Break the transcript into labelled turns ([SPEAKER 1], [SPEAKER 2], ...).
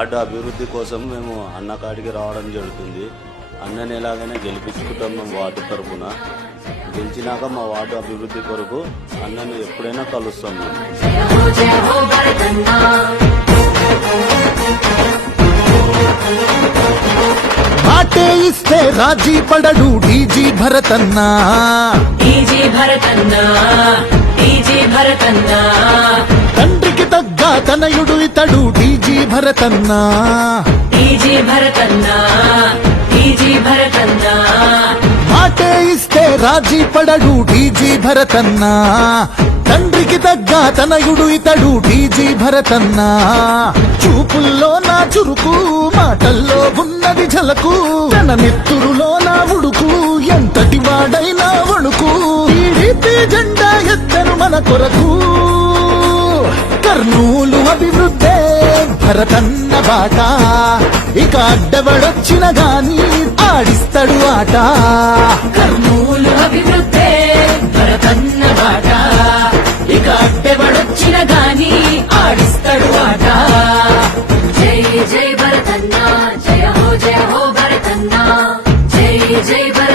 [SPEAKER 1] Ward అభివృద్ధి కోసం మేము అన్న కాడికి రావడం జరుగుతుంది. అన్నని ఎలాగైనా గెలిపించుకుంటాం మేము వార్డు తరఫున గెలిచినాక మా వార్డు అభివృద్ధి కొరకు అన్నని ఎప్పుడైనా కలుస్తాం మేము.
[SPEAKER 2] మాటే ఇస్తే రాజీ పడడు డీజీ భరతన్నా.
[SPEAKER 3] డీజీ భరతన్న డీజీ భరతన్న.
[SPEAKER 2] ఇతడు డీజీ భరతన్నా.
[SPEAKER 3] డీజీ భరతన్న డీజీ భరతన్న.
[SPEAKER 2] మాటే ఇస్తే రాజీ పడడు డీజీ భరతన్నా. తండ్రికి తగ్గ తనయుడు ఇతడు డీజీ భరతన్నా. చూపుల్లో నా చురుకు మాటల్లో ఉన్నది ఝలకు. తన నెత్తురులో నా ఉడుకు ఎంతటి వాడైనా వణుకు. టీడీపీ జెండా ఎత్తను మన కొరకు. కర్నూలు అభివృద్ధే భరతన్న బాట. ఇక అడ్డవడొచ్చిన గాని ఆడిస్తాడు ఆట.
[SPEAKER 3] కర్నూలు అభివృద్ధి భరతన్న బాట. ఇక అడ్డవడొచ్చిన గాని ఆడిస్తాడు ఆట. జై జై భరతన్న జయ హో జయ హో భరతన్న. జై జై భరత